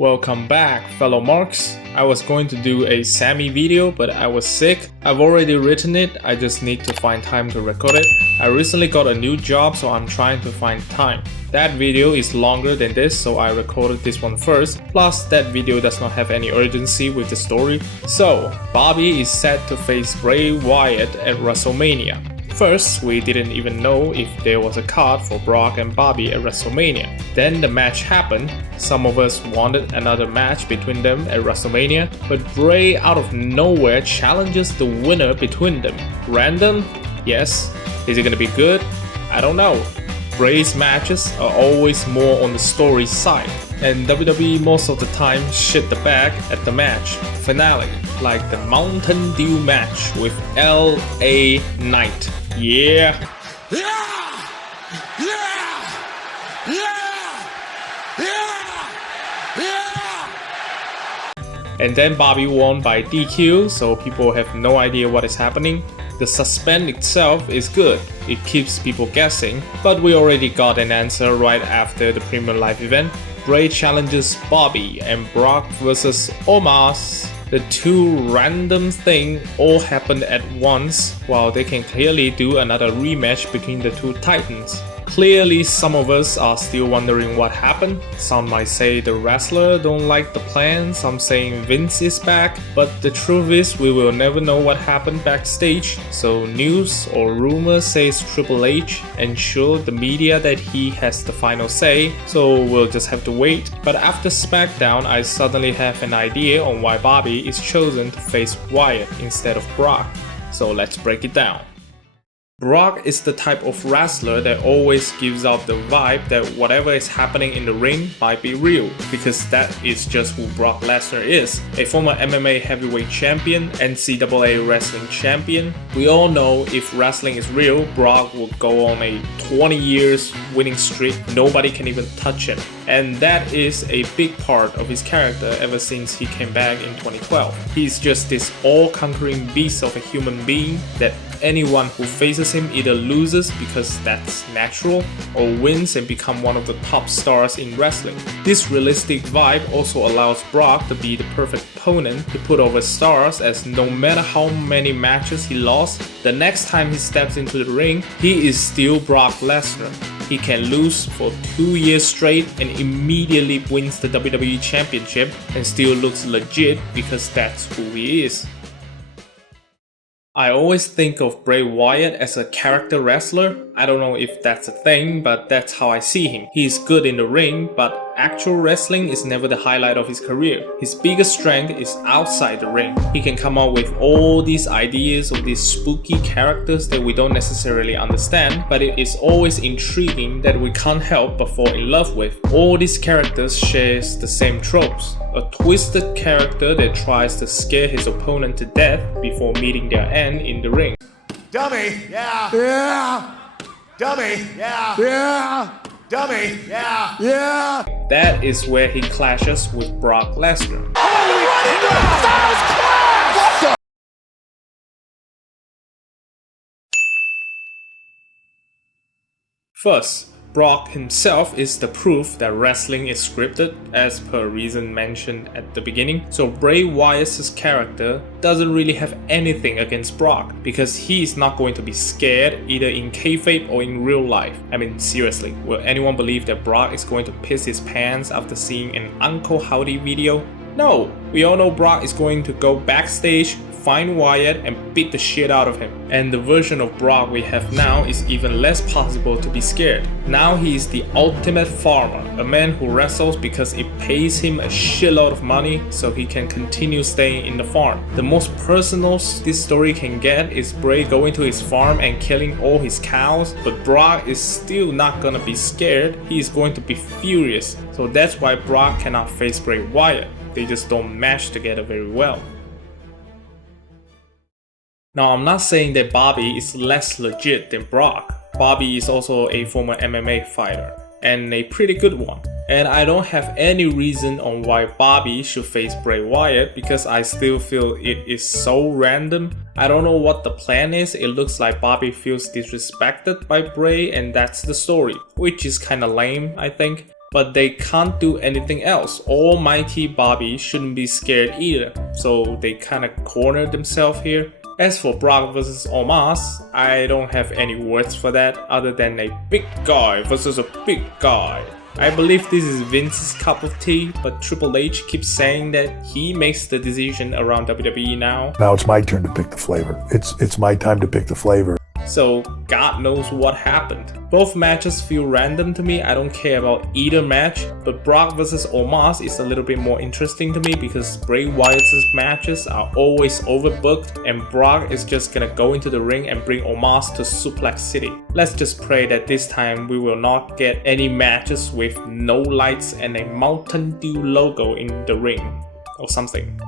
Welcome back, fellow marks. I was going to do a Sammy video, but I was sick. I've already written it, I just need to find time to record it. I recently got a new job, so I'm trying to find time. That video is longer than this, so I recorded this one first. Plus, that video does not have any urgency with the story. So, Bobby is set to face Bray Wyatt at WrestleMania. First, we didn't even know if there was a card for Brock and Bobby at WrestleMania. Then the match happened. Some of us wanted another match between them at WrestleMania, but Bray out of nowhere challenges the winner between them. Random? Yes. Is it gonna be good? I don't know. Bray's matches are always more on the story side, and WWE most of the time shit the bag at the match finale, like the Mountain Dew match with LA Knight. Yeah! And then Bobby won by DQ, so people have no idea what is happening. The suspense itself is good, it keeps people guessing, but we already got an answer right after the Premium Live event. Bray challenges Bobby and Brock versus Omos. The two random things all happened at once, while they can clearly do another rematch between the two titans. Clearly, some of us are still wondering what happened. Some might say the wrestler don't like the plan, some saying Vince is back, but the truth is we will never know what happened backstage. So news or rumors says Triple H ensured the media that he has the final say, so we'll just have to wait. But after SmackDown, I suddenly have an idea on why Bobby is chosen to face Wyatt instead of Brock. So let's break it down. Brock is the type of wrestler that always gives out the vibe that whatever is happening in the ring might be real, because that is just who Brock Lesnar is. A former MMA heavyweight champion, NCAA wrestling champion. We all know if wrestling is real, Brock would go on a 20 years winning streak, nobody can even touch him. And that is a big part of his character ever since he came back in 2012. He's just this all-conquering beast of a human being that anyone who faces him either loses because that's natural or wins and become one of the top stars in wrestling. This realistic vibe also allows Brock to be the perfect opponent to put over stars, as no matter how many matches he lost, the next time he steps into the ring, he is still Brock Lesnar. He can lose for 2 years straight and immediately wins the WWE Championship and still looks legit because that's who he is. I always think of Bray Wyatt as a character wrestler. I don't know if that's a thing, but that's how I see him. He's good in the ring, but actual wrestling is never the highlight of his career. His biggest strength is outside the ring. He can come up with all these ideas of these spooky characters that we don't necessarily understand, but it is always intriguing that we can't help but fall in love with. All these characters share the same tropes. A twisted character that tries to scare his opponent to death before meeting their end in the ring. Dummy, yeah. Yeah. Dummy, yeah. Yeah. Dummy, yeah. Yeah. That is where he clashes with Brock Lesnar. First, Brock himself is the proof that wrestling is scripted, as per reason mentioned at the beginning. So Bray Wyatt's character doesn't really have anything against Brock, because he is not going to be scared either in kayfabe or in real life. I mean, seriously, will anyone believe that Brock is going to piss his pants after seeing an Uncle Howdy video? No, we all know Brock is going to go backstage, find Wyatt and beat the shit out of him. And the version of Brock we have now is even less possible to be scared. Now he is the ultimate farmer, a man who wrestles because it pays him a shitload of money so he can continue staying in the farm. The most personal this story can get is Bray going to his farm and killing all his cows, but Brock is still not gonna be scared, he is going to be furious. So that's why Brock cannot face Bray Wyatt. They just don't match together very well. Now, I'm not saying that Bobby is less legit than Brock. Bobby is also a former MMA fighter, and a pretty good one. And I don't have any reason on why Bobby should face Bray Wyatt, because I still feel it is so random. I don't know what the plan is. It looks like Bobby feels disrespected by Bray, and that's the story, which is kinda lame, I think. but they can't do anything else. Almighty Bobby shouldn't be scared either, so they kinda cornered themselves here. As for Brock vs Omos, I don't have any words for that other than a big guy versus a big guy. I believe this is Vince's cup of tea, but Triple H keeps saying that he makes the decision around WWE now. Now it's my turn to pick the flavor. It's my time to pick the flavor. So God knows what happened. Both matches feel random to me. I don't care about either match, but Brock vs Omos is a little bit more interesting to me because Bray Wyatt's matches are always overbooked and Brock is just gonna go into the ring and bring Omos to Suplex City. Let's just pray that this time we will not get any matches with no lights and a Mountain Dew logo in the ring or something.